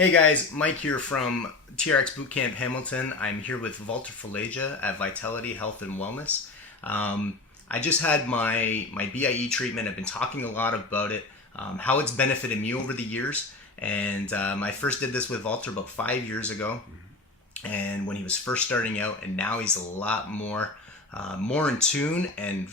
Hey guys, Mike here from TRX Bootcamp Hamilton. I'm here with Valter at Vitality Health and Wellness. I just had my B.I.E treatment. I've been talking a lot about it, how it's benefited me over the years. And I first did this with Valter about 5 years ago. And when he was first starting out, and now he's a lot more in tune and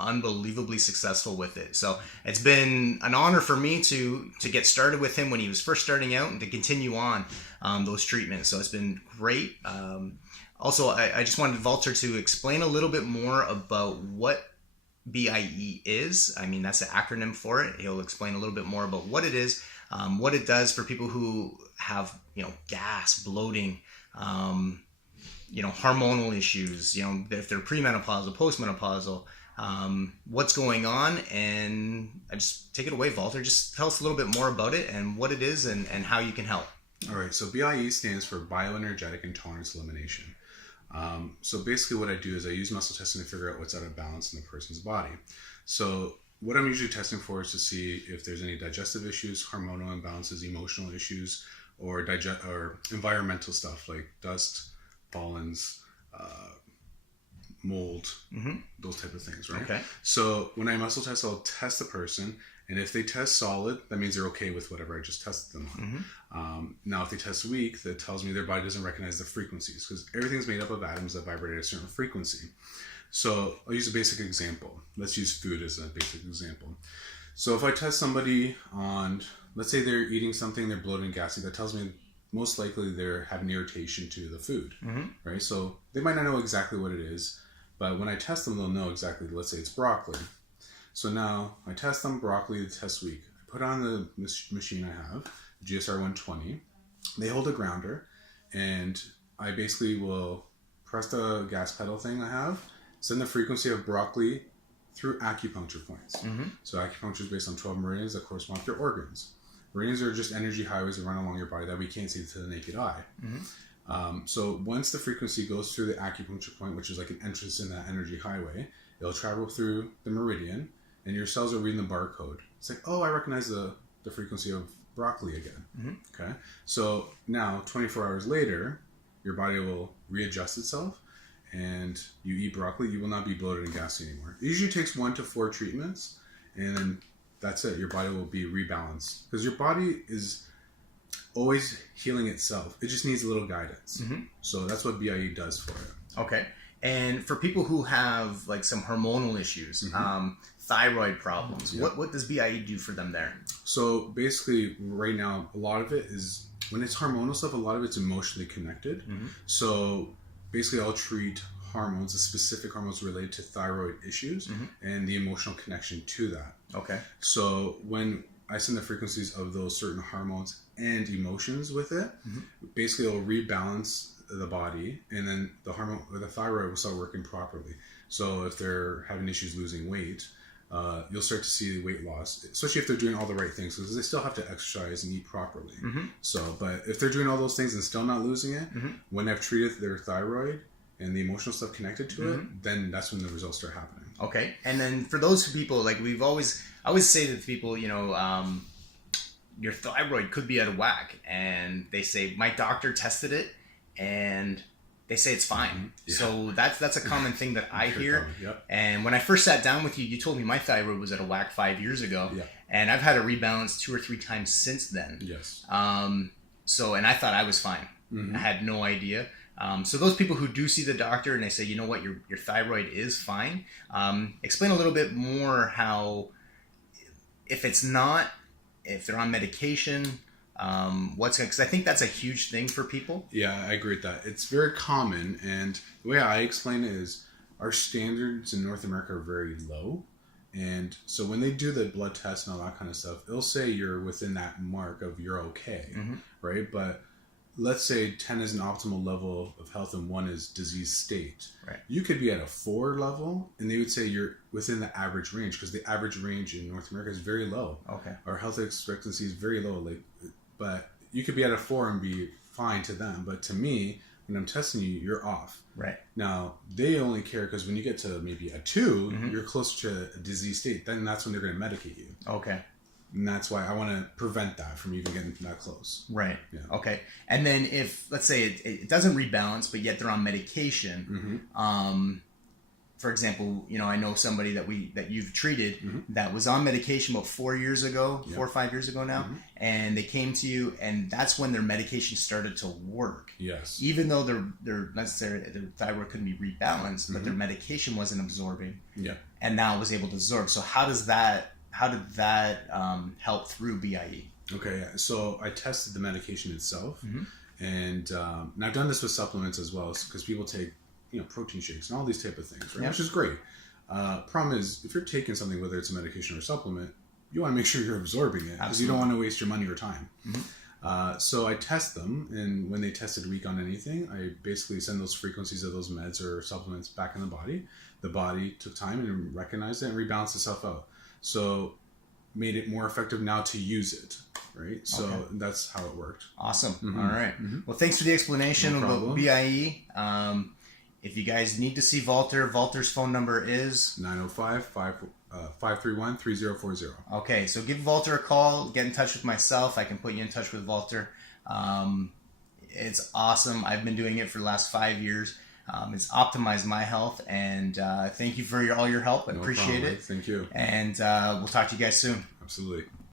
unbelievably successful with it. So it's been an honor for me to get started with him when he was first starting out and to continue on those treatments. So it's been great. Also, I just wanted Valter to explain a little bit more about what B.I.E is. I mean, that's the acronym for it. He'll explain a little bit more about what it is, what it does for people who have, gas, bloating, hormonal issues, if they're premenopausal, postmenopausal, what's going on. And I just take it away, Valter. Just tell us a little bit more about it and what it is and how you can help. All right, so B.I.E stands for Bioenergetic Intolerance Elimination. So basically what I do is I use muscle testing to figure out what's out of balance in the person's body. So what I'm usually testing for is to see if there's any digestive issues, hormonal imbalances, emotional issues, or environmental stuff like dust, pollens, mold, those type of things, right? Okay. So when I muscle test, I'll test the person, and if they test solid, that means they're okay with whatever I just tested them on. Now, if they test weak, that tells me their body doesn't recognize the frequencies, because everything's made up of atoms that vibrate at a certain frequency. So I'll use a basic example. Let's use food as a basic example. So if I test somebody on, let's say they're eating something, they're bloated and gassy, that tells me most likely they're having irritation to the food, right? So they might not know exactly what it is, but when I test them, they'll know exactly. Let's say it's broccoli. So now I test them broccoli, the test week. I put on the machine I have, GSR 120. They hold a grounder, and I basically will press the gas pedal thing I have, send the frequency of broccoli through acupuncture points. So acupuncture is based on 12 meridians that correspond to your organs. Meridians are just energy highways that run along your body that we can't see to the naked eye. So once the frequency goes through the acupuncture point, which is like an entrance in that energy highway, it'll travel through the meridian, and your cells are reading the barcode. It's like, oh, I recognize the frequency of broccoli again. Okay. So now, 24 hours later, your body will readjust itself, and you eat broccoli, you will not be bloated and gassy anymore. It usually takes 1 to 4 treatments, and then that's it. Your body will be rebalanced, because your body is always healing itself. It just needs a little guidance. So that's what B.I.E does for it. Okay. And for people who have like some hormonal issues, thyroid problems, what does B.I.E do for them there? So basically right now, a lot of it is, when it's hormonal stuff, a lot of it's emotionally connected. So basically I'll treat hormones, the specific hormones related to thyroid issues and the emotional connection to that. Okay. So when I send the frequencies of those certain hormones and emotions with it, basically it'll rebalance the body, and then the hormone or the thyroid will start working properly. So if they're having issues losing weight, you'll start to see weight loss, especially if they're doing all the right things, because they still have to exercise and eat properly. So, but if they're doing all those things and still not losing it, when I've treated their thyroid and the emotional stuff connected to it, then that's when the results start happening. Okay. And then for those people, like I always say to people, your thyroid could be out of whack, and they say, my doctor tested it and they say it's fine. So that's a common thing that I hear. And when I first sat down with you, you told me my thyroid was out of whack 5 years ago, and I've had it rebalanced 2 or 3 times since then. So, and I thought I was fine. I had no idea. So those people who do see the doctor and they say, you know what, your thyroid is fine. Explain a little bit more how, if they're on medication, because I think that's a huge thing for people. Yeah, I agree with that. It's very common, and the way I explain it is our standards in North America are very low. And so when they do the blood test and all that kind of stuff, it'll say you're within that mark of you're okay, right? But let's say 10 is an optimal level of health and 1 is disease state. Right. You could be at a 4 level, and they would say you're within the average range, because the average range in North America is very low. Okay. Our health expectancy is very low. But you could be at a 4 and be fine to them. But to me, when I'm testing you, you're off. Right. Now, they only care because when you get to maybe a 2, you're closer to a disease state. Then that's when they're going to medicate you. Okay. And that's why I want to prevent that from even getting that close. Right. Yeah. Okay. And then if, let's say it doesn't rebalance, but yet they're on medication, for example, I know somebody that you've treated that was on medication about 4 years ago, 4 or 5 years ago now, and they came to you, and that's when their medication started to work. Yes. Even though their thyroid couldn't be rebalanced, but their medication wasn't absorbing. Yeah. And now it was able to absorb. So how did that help through B.I.E? Okay. Yeah. So I tested the medication itself, and I've done this with supplements as well, because people take protein shakes and all these type of things, right? Yeah. Which is great. Problem is, if you're taking something, whether it's a medication or a supplement, you want to make sure you're absorbing it, because you don't want to waste your money or time. So I test them, and when they tested weak on anything, I basically send those frequencies of those meds or supplements back in the body. The body took time and recognized it and rebalanced itself out. So made it more effective now to use it, right? So that's how it worked. Awesome. All right. Well, thanks for the explanation about B.I.E. If you guys need to see Valter's phone number is 905-531-3040. Okay, so give Valter a call, get in touch with myself. I can put you in touch with Valter. It's awesome. I've been doing it for the last 5 years. It's optimized my health, and thank you for all your help. I appreciate it. Thank you. And we'll talk to you guys soon. Absolutely.